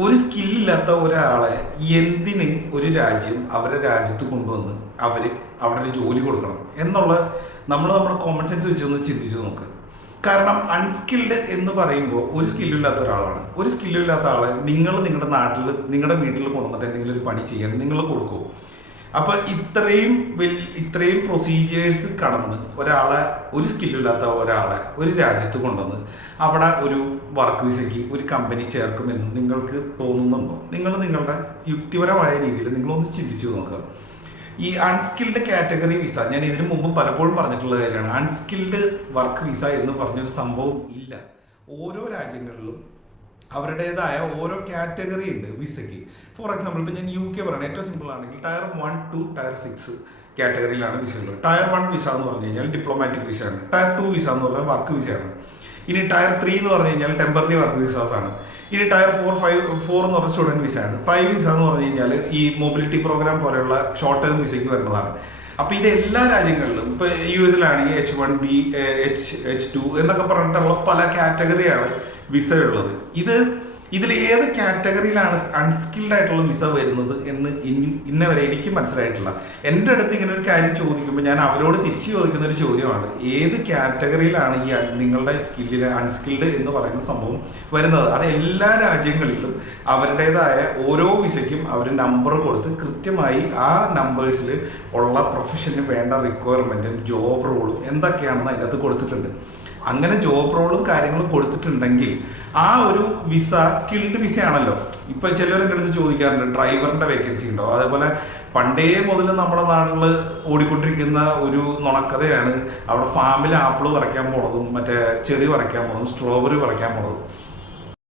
ഒരു സ്കില്ലില്ലാത്ത ഒരാളെ എന്തിന് ഒരു രാജ്യം അവരുടെ രാജ്യത്ത് കൊണ്ടുവന്ന് അവിടെ ഒരു ജോലി കൊടുക്കണം എന്നുള്ള നമ്മുടെ കോമൺ സെൻസ് വെച്ചൊന്ന് ചിന്തിച്ചു നോക്ക്. കാരണം അൺസ്കിൽഡ് എന്ന് പറയുമ്പോൾ ഒരു സ്കില്ലില്ലാത്ത ഒരാളാണ്. ഒരു സ്കില്ലില്ലാത്ത ആളെ നിങ്ങളുടെ നാട്ടിൽ നിങ്ങളുടെ വീട്ടിൽ കൊണ്ടുവന്നിട്ട് എന്തെങ്കിലും ഒരു പണി ചെയ്യാൻ നിങ്ങൾ കൊടുക്കുമോ? അപ്പോൾ ഇത്രയും പ്രൊസീജിയേഴ്സ് കടന്ന് ഒരു സ്കില്ലില്ലാത്ത ഒരാളെ ഒരു രാജ്യത്ത് കൊണ്ടുവന്ന് അവിടെ ഒരു വർക്ക് വിസയ്ക്ക് ഒരു കമ്പനി ചേർക്കുമെന്ന് നിങ്ങൾക്ക് തോന്നുന്നുണ്ടോ? നിങ്ങളുടെ യുക്തിപരമായ രീതിയിൽ നിങ്ങളൊന്ന് ചിന്തിച്ചു നോക്കുക. ഈ അൺസ്കിൽഡ് കാറ്റഗറി വിസ, ഞാൻ ഇതിനു മുമ്പ് പലപ്പോഴും പറഞ്ഞിട്ടുള്ള കാര്യമാണ്. അൺസ്കിൽഡ് വർക്ക് വിസ എന്ന് പറഞ്ഞൊരു സംഭവം ഇല്ല. ഓരോ രാജ്യങ്ങളിലും അവരുടേതായ ഓരോ കാറ്റഗറി ഉണ്ട് വിസയ്ക്ക്. ഫോർ എക്സാമ്പിൾ ഇപ്പോൾ ഞാൻ UK പറയണം, ഏറ്റവും സിമ്പിൾ ആണെങ്കിൽ ടയർ 1 to ടയർ 6 കാറ്റഗറിയിലാണ് വിസ ഉള്ളത്. ടയർ 1 വിസ എന്ന് പറഞ്ഞു കഴിഞ്ഞാൽ ഡിപ്ലോമാറ്റിക് വിസയാണ്. ടയർ 2 വിസ എന്ന് പറഞ്ഞാൽ വർക്ക് വിസയാണ്. ഇനി ടയർ 3 എന്ന് പറഞ്ഞു കഴിഞ്ഞാൽ ടെമ്പററി വർക്ക് വിസാസ് ആണ്. ഇനി ടയർ 4 എന്ന് പറഞ്ഞ സ്റ്റുഡൻറ് വിസയാണ്. 5 വിസ എന്ന് പറഞ്ഞു കഴിഞ്ഞാൽ ഈ മൊബിലിറ്റി പ്രോഗ്രാം പോലെയുള്ള ഷോർട്ട് ടേം വിസയ്ക്ക് വരുന്നതാണ്. അപ്പോൾ ഇത് എല്ലാ രാജ്യങ്ങളിലും ഇപ്പോൾ US H1B H2 എന്നൊക്കെ പറഞ്ഞിട്ടുള്ള പല കാറ്റഗറിയാണ് വിസ ഉള്ളത്. ഇതിൽ ഏത് കാറ്റഗറിയിലാണ് അൺസ്കിൽഡ് ആയിട്ടുള്ള വിസ വരുന്നത് എന്ന് ഇന്നവരെ എനിക്ക് മനസ്സിലായിട്ടില്ല. എൻ്റെ അടുത്ത് ഇങ്ങനെ ഒരു കാര്യം ചോദിക്കുമ്പോൾ ഞാൻ അവരോട് തിരിച്ചു ചോദിക്കുന്ന ഒരു ചോദ്യമാണ്, ഏത് കാറ്റഗറിയിലാണ് ഈ നിങ്ങളുടെ അൺസ്കിൽഡ് എന്ന് പറയുന്ന സംഭവം വരുന്നത്? അത് എല്ലാ രാജ്യങ്ങളിലും അവരുടേതായ ഓരോ വിസയ്ക്കും അവർ നമ്പർ കൊടുത്ത് കൃത്യമായി ആ നമ്പേഴ്സിൽ ഉള്ള പ്രൊഫഷന് വേണ്ട റിക്വയർമെൻറ്റും ജോബ് റോളും എന്തൊക്കെയാണെന്ന് അതിനകത്ത് കൊടുത്തിട്ടുണ്ട്. അങ്ങനെ ജോബ് റോളും കാര്യങ്ങളും കൊടുത്തിട്ടുണ്ടെങ്കിൽ ആ ഒരു വിസ സ്കിൽഡ് വിസ ആണല്ലോ. ഇപ്പം ചിലവരുടെ അടുത്ത് ചോദിക്കാറുണ്ട് ഡ്രൈവറിൻ്റെ വേക്കൻസി ഉണ്ടോ? അതേപോലെ പണ്ടേ മുതൽ നമ്മുടെ നാട്ടിൽ ഓടിക്കൊണ്ടിരിക്കുന്ന ഒരു നുണക്കഥയാണ് അവിടെ ഫാമിൽ ആപ്പിൾ പറിക്കാൻ പോണതും മറ്റേ ചെറി പറിക്കാൻ പോണതും സ്ട്രോബെറി പറിക്കാൻ പോണതും.